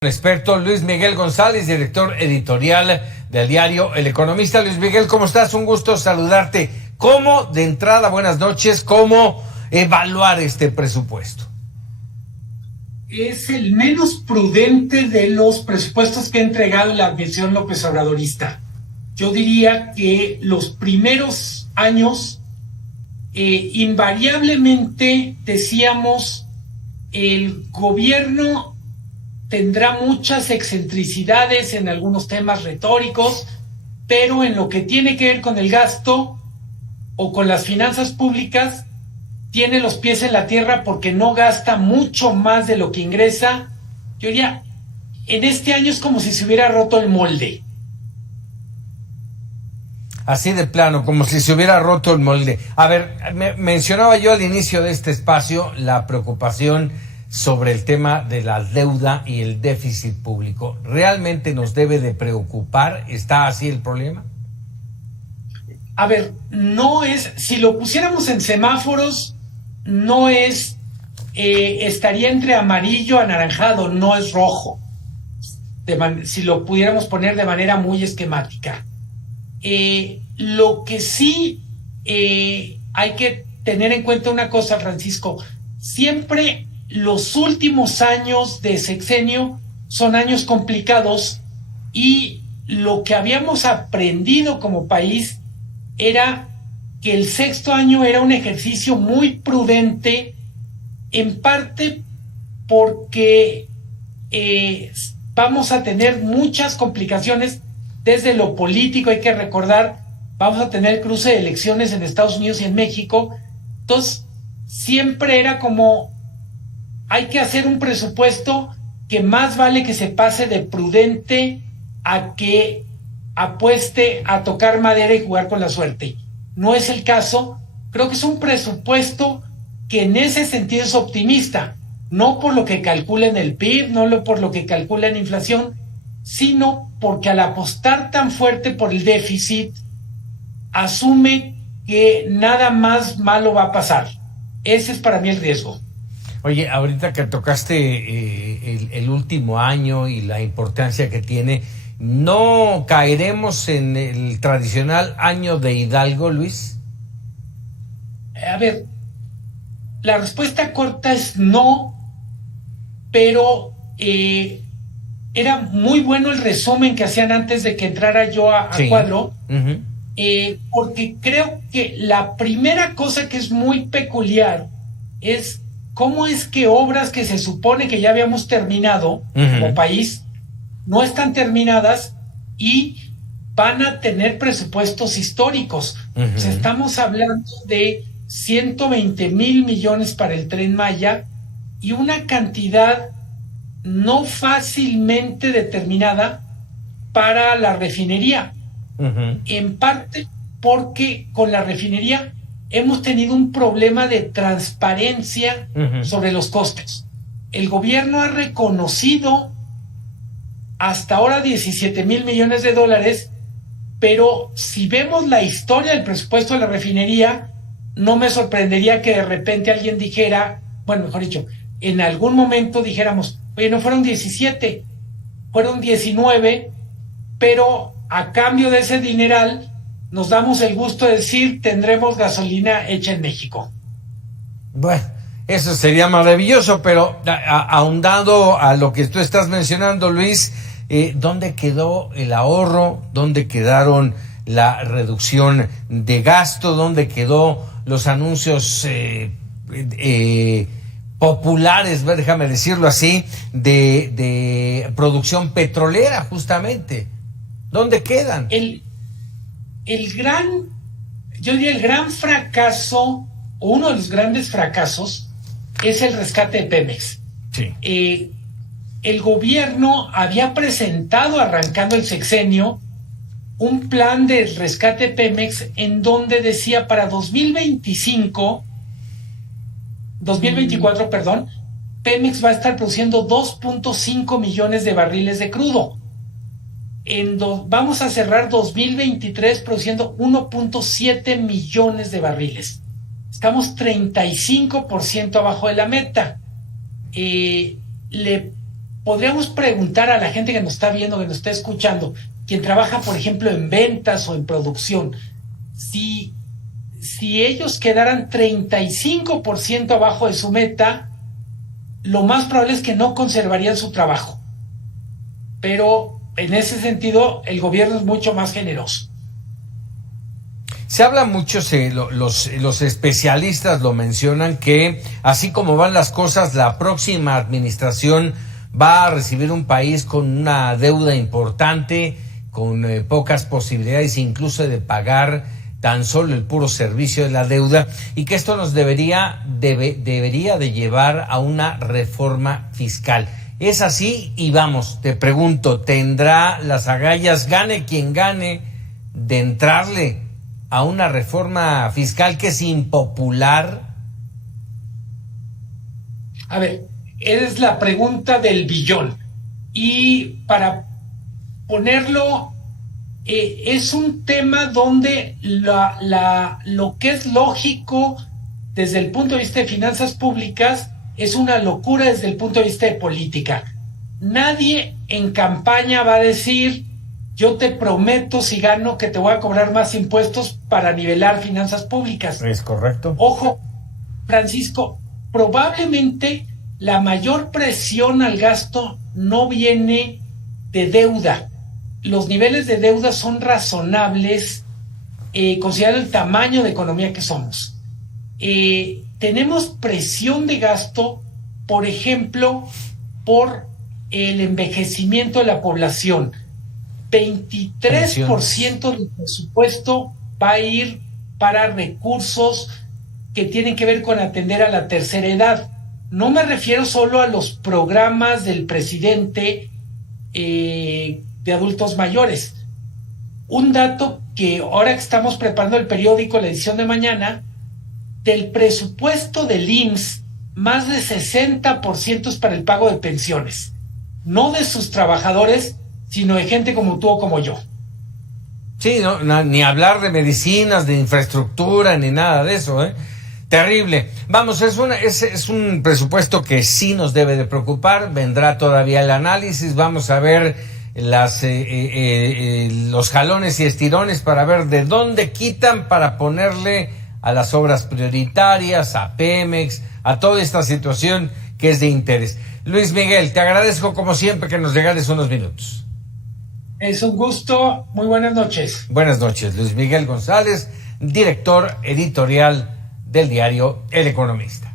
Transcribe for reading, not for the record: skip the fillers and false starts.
Experto Luis Miguel González, director editorial del diario El Economista. Luis Miguel, ¿cómo estás? Un gusto saludarte. ¿Cómo, de entrada, buenas noches, cómo evaluar este presupuesto? Es el menos prudente de los presupuestos que ha entregado la administración López Obradorista. Yo diría que los primeros años, invariablemente decíamos, el gobierno tendrá muchas excentricidades en algunos temas retóricos, pero en lo que tiene que ver con el gasto o con las finanzas públicas, tiene los pies en la tierra porque no gasta mucho más de lo que ingresa. Yo diría, en este año es como si se hubiera roto el molde. Así de plano, como si se hubiera roto el molde. A ver, mencionaba yo al inicio de este espacio la preocupación sobre el tema de la deuda y el déficit público. ¿Realmente nos debe de preocupar? ¿Está así el problema? A ver, no es, si lo pusiéramos en semáforos, no es, estaría entre amarillo, anaranjado, no es rojo, si lo pudiéramos poner de manera muy esquemática. Lo que sí hay que tener en cuenta una cosa, Francisco, siempre los últimos años de sexenio son años complicados y lo que habíamos aprendido como país era que el sexto año era un ejercicio muy prudente, en parte porque vamos a tener muchas complicaciones desde lo político. Hay que recordar, vamos a tener cruce de elecciones en Estados Unidos y en México. Entonces, siempre era como, hay que hacer un presupuesto que más vale que se pase de prudente a que apueste a tocar madera y jugar con la suerte. No es el caso. Creo que es un presupuesto que en ese sentido es optimista, no por lo que calcula en el PIB, no por lo que calcula en inflación, sino porque al apostar tan fuerte por el déficit, asume que nada más malo va a pasar. Ese es para mí el riesgo. Oye, ahorita que tocaste el último año y la importancia que tiene, ¿no caeremos en el tradicional año de Hidalgo, Luis? A ver, la respuesta corta es no, pero era muy bueno el resumen que hacían antes de que entrara yo a Sí. cuadro, Uh-huh. porque creo que la primera cosa que es muy peculiar es cómo es que obras que se supone que ya habíamos terminado como país no están terminadas y van a tener presupuestos históricos. O sea, estamos hablando de 120,000 millones para el Tren Maya y una cantidad no fácilmente determinada para la refinería. En parte porque con la refinería hemos tenido un problema de transparencia sobre los costes. El gobierno ha reconocido hasta ahora 17,000 millones de dólares, pero si vemos la historia del presupuesto de la refinería, no me sorprendería que de repente alguien dijera, bueno, mejor dicho, en algún momento dijéramos, oye, no fueron 17, fueron 19, pero a cambio de ese dineral nos damos el gusto de decir, tendremos gasolina hecha en México. Bueno, eso sería maravilloso, pero ahondando a lo que tú estás mencionando, Luis, ¿dónde quedó el ahorro? ¿Dónde quedaron la reducción de gasto? ¿Dónde quedó los anuncios populares, déjame decirlo así, de producción petrolera, justamente? ¿Dónde quedan? Yo diría el gran fracaso, o uno de los grandes fracasos, es el rescate de Pemex. Sí. El gobierno había presentado, arrancando el sexenio, un plan de rescate de Pemex en donde decía para 2024, Pemex va a estar produciendo 2.5 millones de barriles de crudo. Vamos a cerrar 2023 produciendo 1.7 millones de barriles. Estamos 35% abajo de la meta. Le podríamos preguntar a la gente que nos está viendo, que nos está escuchando, quien trabaja, por ejemplo, en ventas o en producción, si ellos quedaran 35% abajo de su meta, lo más probable es que no conservarían su trabajo. Pero en ese sentido, el gobierno es mucho más generoso. Se habla mucho, los especialistas lo mencionan, que así como van las cosas, la próxima administración va a recibir un país con una deuda importante, con pocas posibilidades incluso de pagar tan solo el puro servicio de la deuda, y que esto nos debería de llevar a una reforma fiscal. ¿Es así? Y vamos, te pregunto, ¿tendrá las agallas, gane quien gane, de entrarle a una reforma fiscal que es impopular? A ver, es la pregunta del billón. Y para ponerlo, es un tema donde lo que es lógico desde el punto de vista de finanzas públicas es una locura desde el punto de vista de política. Nadie en campaña va a decir: yo te prometo, si gano, que te voy a cobrar más impuestos para nivelar finanzas públicas. Es correcto. Ojo, Francisco, probablemente la mayor presión al gasto no viene de deuda. Los niveles de deuda son razonables, considerando el tamaño de economía que somos. Tenemos presión de gasto, por ejemplo, por el envejecimiento de la población. 23% del presupuesto va a ir para recursos que tienen que ver con atender a la tercera edad. No me refiero solo a los programas del presidente de adultos mayores. Un dato que ahora que estamos preparando el periódico, la edición de mañana, del presupuesto del IMSS, más de 60% es para el pago de pensiones. No de sus trabajadores, sino de gente como tú o como yo. Sí, ni hablar de medicinas, de infraestructura, ni nada de eso, ¿eh? Terrible. Vamos, es un presupuesto que sí nos debe de preocupar. Vendrá todavía el análisis. Vamos a ver los jalones y estirones para ver de dónde quitan para ponerle a las obras prioritarias, a Pemex, a toda esta situación que es de interés. Luis Miguel, te agradezco como siempre que nos regales unos minutos. Es un gusto. Muy buenas noches. Buenas noches, Luis Miguel González, director editorial del diario El Economista.